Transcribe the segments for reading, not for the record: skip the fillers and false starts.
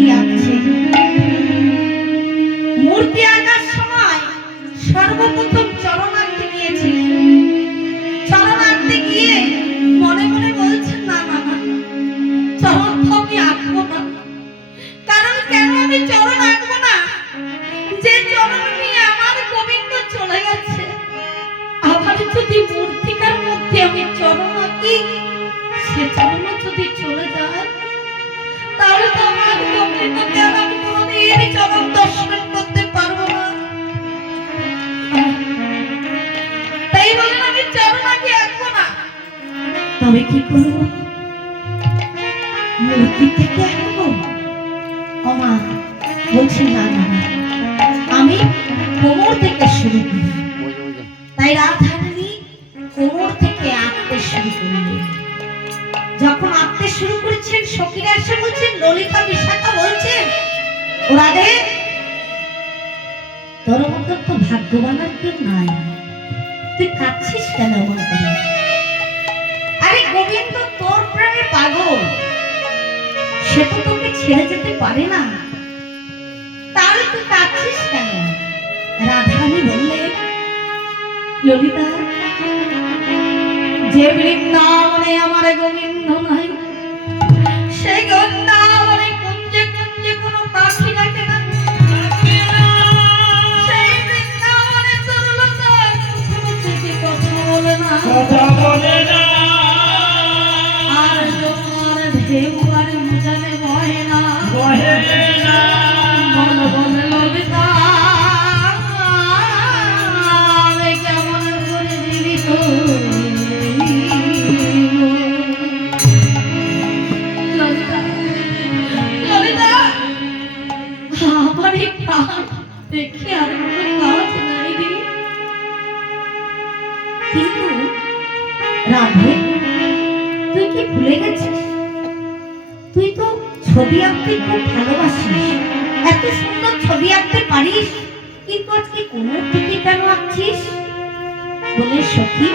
মূর্তি আঁকছে। মূর্তি আঁকার সময় সর্বপ্রথম চরণ আঁকতে গিয়েছিলেন। চরণ আঁকতে গিয়ে মনে মনে বলছেন, না না না, চরণ তো আমি আঁকবো না। কারণ কেন আমি চরণ আঁকবো না? যে চরণ নিয়ে আমার গোবিন্দ চলে গেছে, আবার যদি মূর্তিকার মধ্যে আমি চরণ আঁকি, সে চরণ যদি চলে যায়, তাহলে তো আমার গোবিন্দকে আর আমি কোনোদিন চরণ দর্শন করতে পারবো না। তাই বলেন আমি চরণ আঁকি আঁকবো না। তবে কি করবো? মূর্তি থেকে আঁকবো? ওমা বলছি, না না না, আমি কোমর থেকে শুরু করি। তাই রাধারানী কোমর থেকে আঁকতে শুরু করলেন। যখন আঁকতে শুরু করেছেন, সখীরা এসে বলছেন, ললিতা বিশাখা বলছেন, ও রাধে, তোর মতো তো ভাগ্যবান আর কেউ নাই, তুই কাঁদছিস কেন আমার করে? আরে গোবিন্দ তোর প্রেমে পাগল, সে তো তোকে ছেড়ে যেতে পারে না, তাহলে তুই কাঁদছিস কেন? রাধারানী বললেন, ললিতা, যে বৃন্দাবনে আমার গোবিন্দ নাই, সেই বৃন্দাবনে কুঞ্জে কুঞ্জে কোনো পাখি ডাকে না, সেই বৃন্দাবনে তরুলতা কথা বলে না, আর তোমার ঢেউ আর মুজানে বহে না, মন বলে ললিতা আমি কেমন করে জীবিত। দেখে আর কাজ নাই রে। কিন্তু রাধে, তুই কি ভুলে গেছিস? তুই তো ছবি আঁকতে খুব ভালোবাসিস, এত সুন্দর ছবি আঁকতে পারিস, কিন্তু আজকে কোমর থেকে কেন আঁকছিস? বলে, সখী,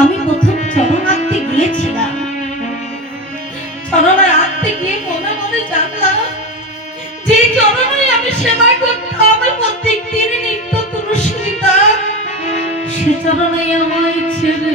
আমি প্রথম চরণ আঁকতে গিয়েছিলাম। চরণে আঁকতে গিয়ে মনে মনে জানলাম, যে চরণে আমি সেবা করতাম প্রত্যেক দিন নিত্য তুলসী দিতাম, সে চরণে আমায় ছেড়ে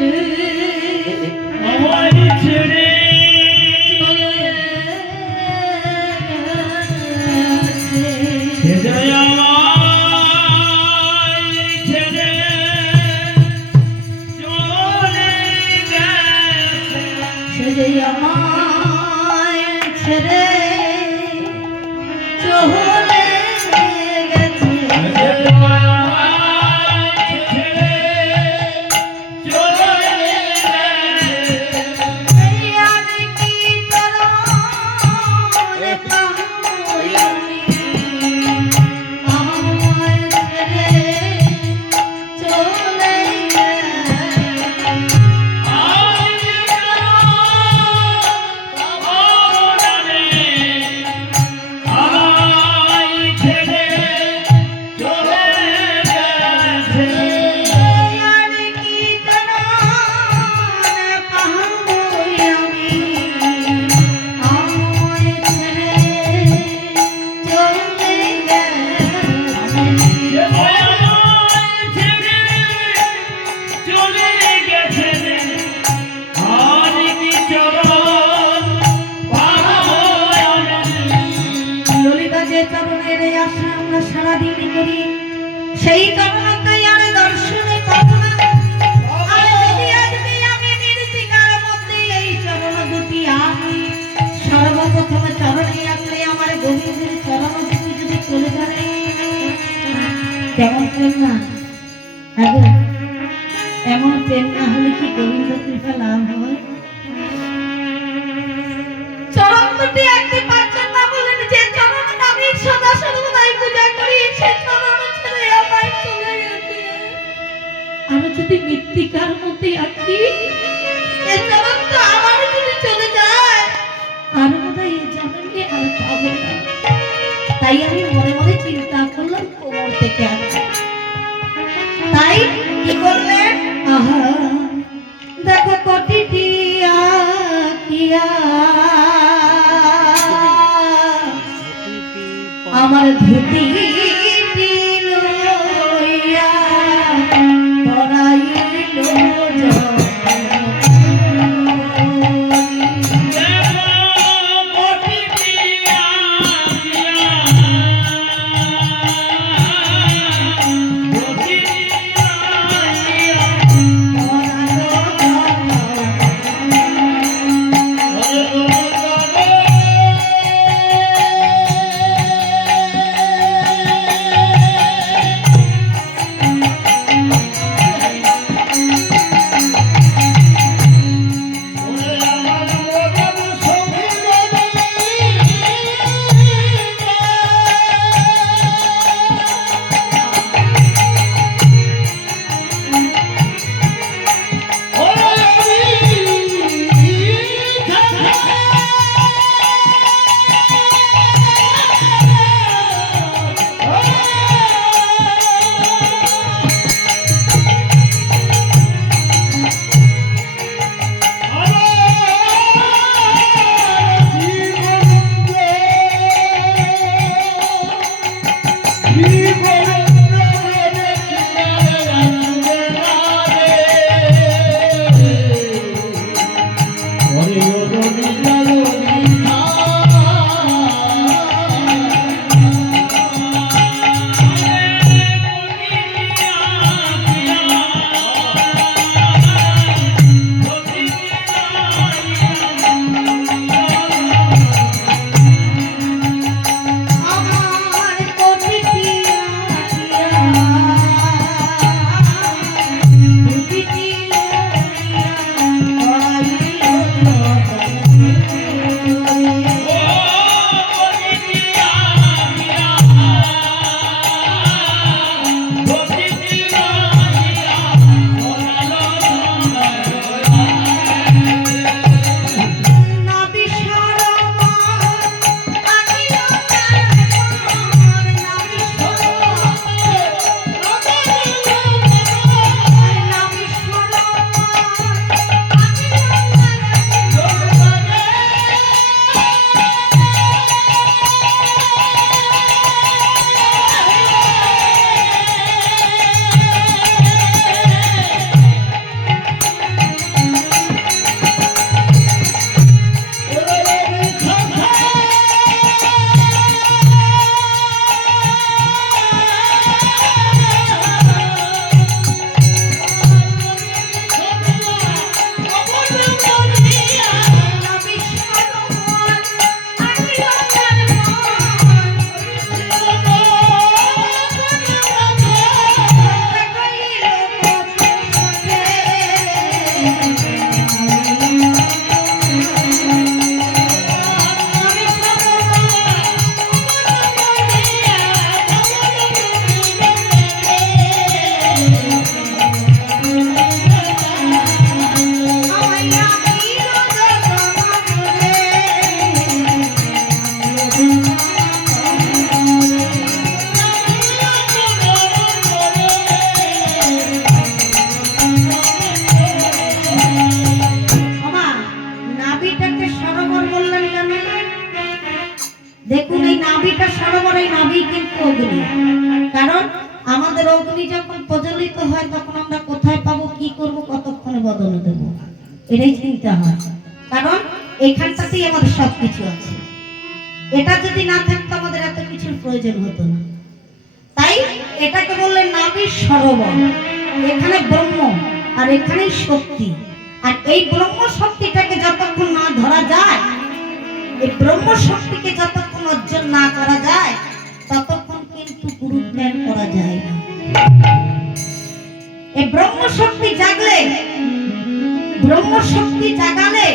সেই কারণটাই আর দর্শনে পাবো না। আর যদি আজকে আমি মৃত্তিকার মধ্যে এই চরণ দুটি আঁকি, সর্বপ্রথম চরণে আঁকলে আমার গোবিন্দের চরণ দুটি যদি চলে যায়, কেমন প্রেম না? এমন প্রেম না হলে কি গোবিন্দ কৃপা লাভ হয়? চরণ দুটি আঁকতে পারছেন না বলেন, যে চরণ আমি সদা সর্বদাই পূজা করি, সে চরণ আমি যদি মৃত্তিকার মধ্যে আঁকি, এ চরণ তো আমার যদি চলে যায়, আর বোধহয় এই জন্মে আর পাবো না। তাই আমি মনে মনে চিন্তা করলাম কোমর থেকে আঁকবো। তাই কি করলেন? আহা, দেখো কটিটি আঁকিয়া আমার ধুতি লইয়া পরাইল দেখুন এই নাভিটা সরোবর, এই নাভি কিন্তু অগ্নি। কারণ আমাদের অগ্নি যখন প্রজ্বলিত হয় তখন আমরা কোথায় পাবো, কি করব, কতক্ষণে বদলে দেবো, এটাই চিন্তা হয়। কারণ এখানটাতেই আমাদের সবকিছু আছে। এটা যদি না থাকতো আমাদের এত কিছুর প্রয়োজন হতো না। তাই এটাকে বললেন নাভির সরোবর। এখানে ব্রহ্ম আর এখানেই শক্তি। আর এই ব্রহ্ম শক্তিটাকে যতক্ষণ না ধরা যায়, এই ব্রহ্ম শক্তিকে যতক্ষণ অর্জন না করা যায়, ততক্ষণ কিন্তু গুরু জ্ঞান করা যায় না। এই ব্রহ্ম শক্তি জাগলে, ব্রহ্ম শক্তি জাগালে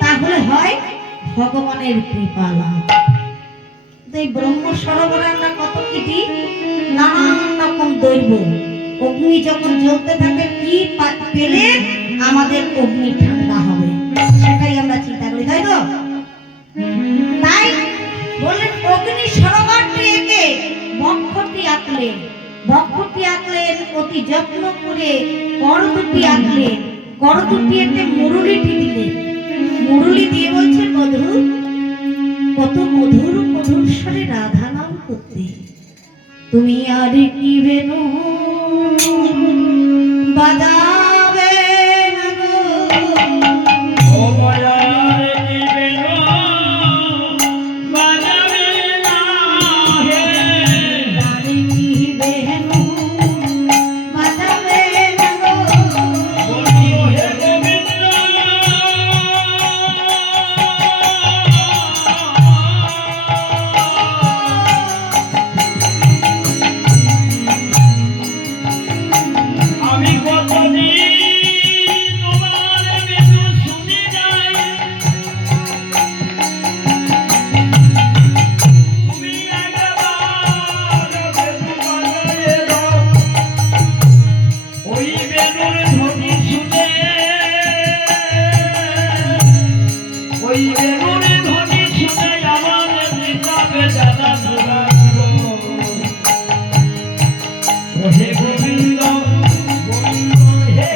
তাহলে হয় ভগবানের কৃপা লাভ। এই ব্রহ্ম সরোবরে আমরা কত কি দিই, নানান রকম দৈব। অগ্নি যখন জ্বলতে থাকে, কি পেলে আমাদের অগ্নি ঠান্ডা হবে, সেটাই আমরা চিন্তা করি, তাই তো? তাই বললেন অগ্নি সরোবরটি একে বক্ষটি আঁকলেন, বক্ষটি আঁকলেন অতি যত্ন করে, কর দুটি আঁকলেন, কর দুটি এতে মুরুলিটি দিলেন। মুরুলি দিয়ে বলছে মধুর, কত মধুর মধুর স্বরে রাধা নাম করতে। তুমি আর কি বেনু বাজাবে না গো, ও মায়ার কি বেনু বাজাবে না হে, আর কি বেনু বাজাবে না গো, বন্ধু হে গোবিন্দ। আমি কতদিন তোমার বেনু শুনে যাই, তুমি একবার বেনু বাজায়ে দাও, ওই বেনুর ধ্বনি শুনে, ওই বেনুর ধ্বনি শুনে আমার হৃদয়ে জ্বালা ধরাইল। ও হে গোবিন্দ, গোবিন্দ হে,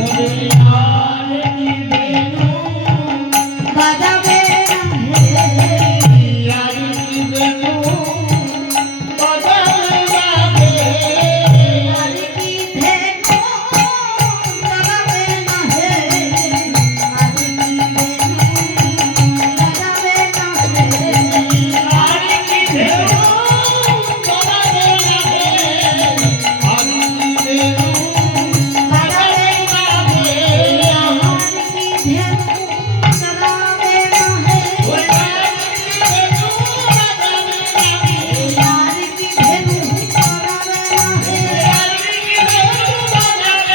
ওরে আর কি বেনু বাজাবে না হে, আর কি বেনু বাজাবে না হে, আর কি বেনু বাজাবে না হে, আর কি বেনু বাজাবে না হে, আর কি বেনু বাজাবে না হে, আর কি বেনু বাজাবে না হে, আর কি বেনু বাজাবে না হে, ওই আর কি বেনু বাজাবে না হে, আর কি বেনু বাজাবে না হে, আর কি বেনু বাজাবে না হে, আর কি বেনু বাজাবে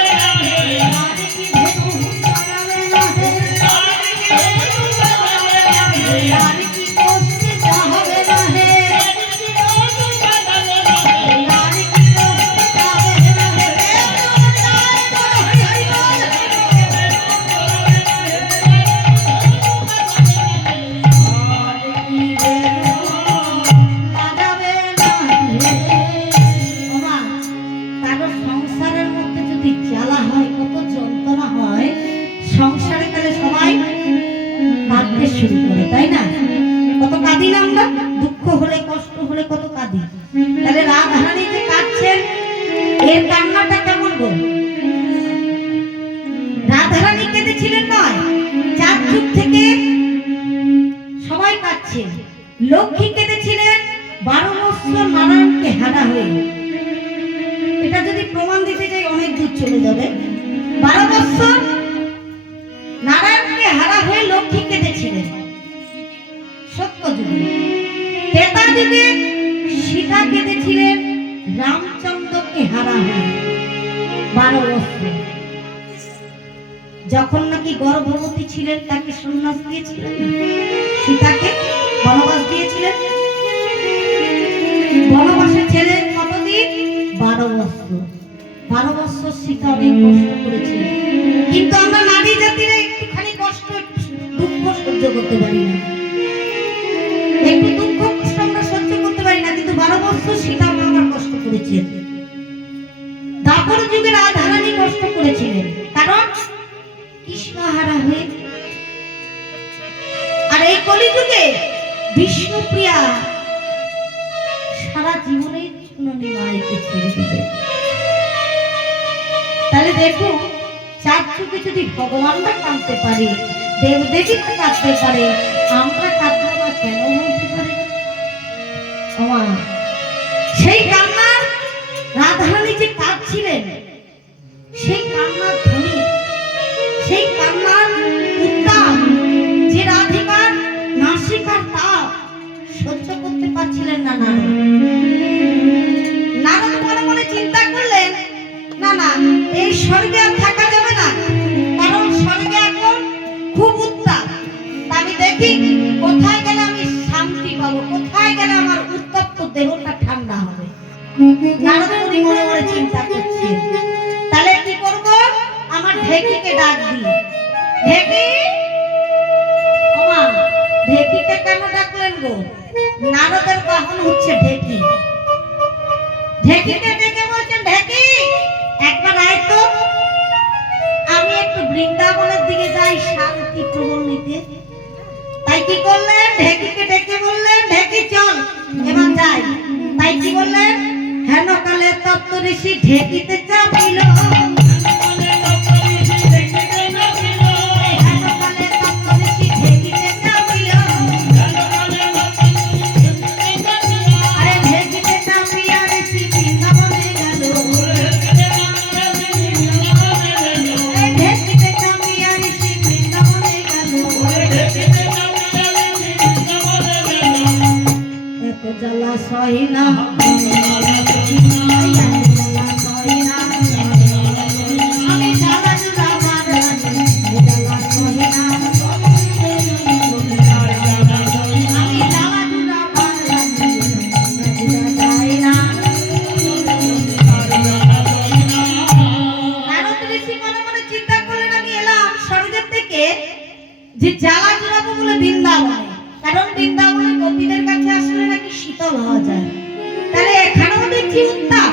না হে, আর কি বেনু বাজাবে না হে, আর কি কষ্টে যাবে না হে, আর কি বেনু বাজাবে না হে। আর কি কষ্টে যাবে না হে, বেনু যায় বল হরি বল, বাজাবে না হে। ওমা, কারো সংসারের মধ্যে যদি জ্বালা হয়, কত যন্ত্রণা হয়, সংসারে কালে সবাই কাঁদতে শুরু করে, তাই না? কত কাঁদি না আমরা, দুঃখ হলে কষ্ট হলে কত কাঁদি। তাহলে রাধারানী যে কাঁদছেন, এর কান্নাটা কেমন গো? রাধারানী কেঁদেছিলেন নয়, 4 যুগ থেকে সবাই কাঁদছে। লক্ষ্মী কেঁদেছিলেন 12 বৎসর নারায়ণকে হারা হয়ে। এটা যদি প্রমাণ দিতে যাই অনেক দূর চলে যাবে। 12 বৎসর নারায়ণকে হারা হয়ে লক্ষ্মী কেঁদেছিলেন সত্য যুগে। ত্রেতা যুগে সীতা কেঁদেছিলেন রামচন্দ্রকে হারা হয়ে 12 বৎসর। যখন নাকি গর্ভবতী ছিলেন তাকে সন্ন্যাস দিয়েছিলেন না? সীতাকে বনবাস দিয়েছিলেন। বনবাসে ছিলেন কতদিন? 12 বৎসর। 12 বৎসর সীতা অনেক কষ্ট করেছিলেন। কিন্তু আমরা নারী জাতিরা একটুখানি কষ্ট দুঃখ সহ্য করতে পারি না, একটু দুঃখ কষ্ট আমরা সহ্য করতে পারি না, কিন্তু 12 বৎসর সীতা মা আমার কষ্ট করেছেন। দাপর যুগে রাধারানী কষ্ট করেছিলেন, কারণ কৃষ্ণ হারা হয়ে। আর এই কলিযুগে বিষ্ণুপ্রিয়া সারা জীবনের জন্য নিমাইকে ছেড়ে দিবে। তাহলে দেখো, 4 যুগে যদি ভগবানরা কাঁদতে পারে, দেবদেবীরা কাঁদতে পারে, আমরা কাঁদবো না কেন বলতে পারে? ওমা, সেই কান্নার রাধারানী যে কাঁদছিলেন, সেই কান্নার ধ্বনি, সেই কান্নার উত্তাপ, যে রাধিকার নাসিকার তাপ সহ্য করতে পারছিলেন না নারদ। নারদ মনে মনে চিন্তা করলেন, না না, এই স্বর্গে আর থাকা যাবে না, কারণ স্বর্গে এখন খুব উত্তাপ। আমি দেখি কোথায় গেলে আমি শান্তি পাবো, কোথায় গেলে আমার উত্তপ্ত দেহটা ঠান্ডা হবে। নারদ মুনি মনে মনে চিন্তা করছে, তাহলে কি করব? আমার ঢেকিকে ডাক দিই। ঢেকি, ওমা, ঢেকিকে কেন ডাকলেন গো? নারদের বাহন হচ্ছে ঢেকি। ঢেকিকে ডেকে বলছেন, ঢেকি একবার আয় তো, আমি একটু বৃন্দাবনের দিকে যাই, তাই কি করলেন, ঢেকিকে ডেকে বললেন, ঢেকি চল এবার যাই। তাই কি বললেন, হেন কালে তপ্ত ঋষি ঢেকিতে চাপিল, হেন কালে তপ্ত ঋষি ঢেকিতে চাপিল। আরে ঢেকিতে চাপিয়া ঋষি বৃন্দাবনে গেল, এই ঢেকিতে চাপিয়া ঋষি বৃন্দাবনে গেল। এত জ্বালা সহি না, আমি জ্বালা জুড়া বাড়ানি, জ্বালা সহি না, আমি জ্বালা জুড়া বাড়ানি, জুড়া যায় না। নারদ ঋষি মনে মনে চিন্তা করলেন, আমি এলাম স্বর্গের থেকে যে জ্বালা জুড়াবো বলে বৃন্দাবনে, কারণ বৃন্দাবনে গোপীদের কাছে আসলে নাকি শীতল হওয়া যায়। তাহলে এখানেও দেখছি উত্তাপ,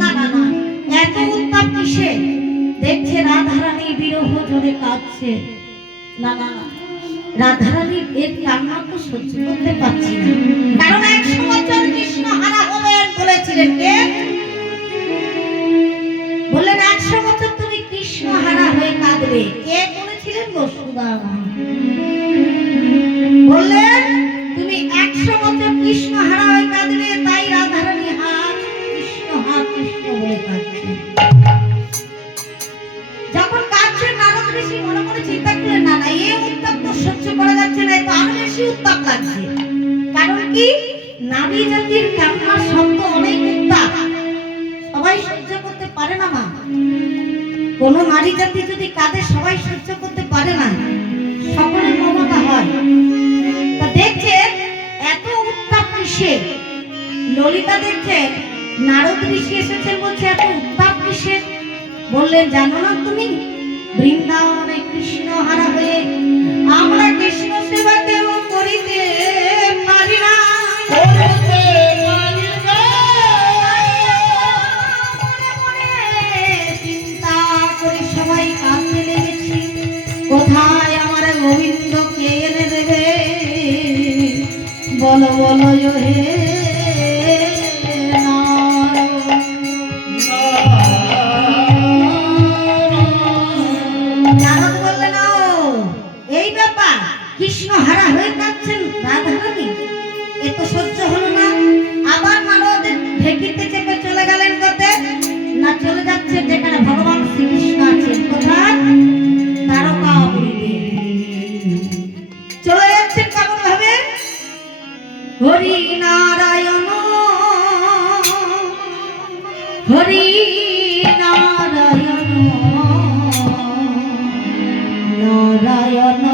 না না না, এত উত্তাপ কিসে? দেখছে রাধারানী বিরহ জোরে কাঁদছে, না না না, রাধারানীর এর কান্না তো সহ্য করতে পারছি না, কারণ 100 বছর কৃষ্ণ হারা হবেন বলেছিলেন। কে বললেন 100 বছর তুমি কৃষ্ণ হারা হয়ে কাঁদবে? কে বলেছিলেন? বসুদামা বললেন তুমি 100 বছর কৃষ্ণ হারা হয়ে কাঁদবে, তাই রাধারানী হাত কৃষ্ণ বলে কাঁদছে। যখন কাঁদছে নারদ ঋষি মনে মনে চিন্তা করলেন, না না, এই উত্তাপ তো সহ্য করা যাচ্ছে না, তো আরো বেশি উত্তাপ লাগছে। কারণ কি, নারী জাতির কান্নার শব্দ অনেক উত্তাপ, সবাই সহ্য করতে পারে না। মা, কোন নারী জাতি যদি কাঁদে সবাই সহ্য করতে পারে না, সকলের মমতা হয়। তা দেখছে এত উত্তাপ কিসে? ললিতা দেখছে নারদ ঋষি এসেছেন, বলছে এত উত্তাপ কিসে? বললেন, জানো না তুমি, বৃন্দাবনে কৃষ্ণ হারা হয়ে আমরা কৃষ্ণ সেবা কেউ করিতে পারি না। মনে মনে চিন্তা করে সবাই কাঁদতে লেগেছি, কোথায় আমার গোবিন্দকে এনে দেবে? বলো বলো হে নারদ বললেন, এই ব্যাপার, কৃষ্ণ হারা হয়ে কাঁদছেন রাধারানী, এ তো সহ্য হলো না। আবার নারদ ঢেকিতে চেপে চলে গেলেন কোথায় না, চলে যাচ্ছে যেখানে ভগবান শ্রীকৃষ্ণ আছেন। কোথায়? তারকাপুরীতে চলে যাচ্ছেন। কেমন ভাবে? হরি নারায়ণ, হরি নারায়ণ, নারায়ণ